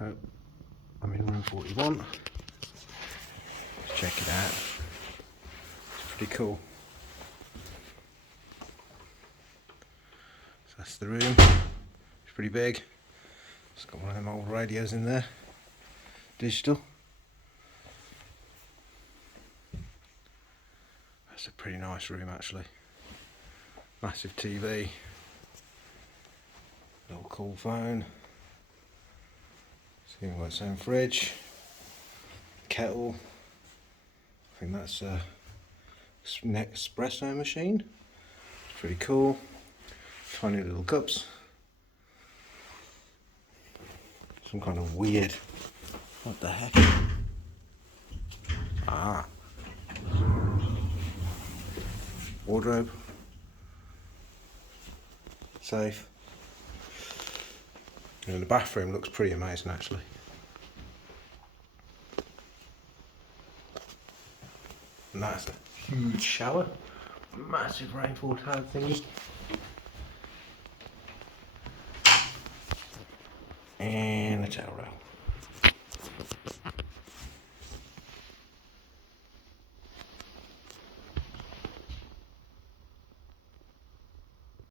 So I'm in room 41. Let's check it out. It's pretty cool. So that's the room. It's pretty big. It's got one of them old radios in there. Digital. That's a pretty nice room actually. Massive TV. Little cool phone. So you've got its own fridge. Kettle. I think that's a espresso machine. It's pretty cool. Tiny little cups. Some kind of weird. What the heck? Ah. Wardrobe. Safe. And the bathroom looks pretty amazing actually. And that's a huge shower. Massive rainfall towel thingy. And a towel roll.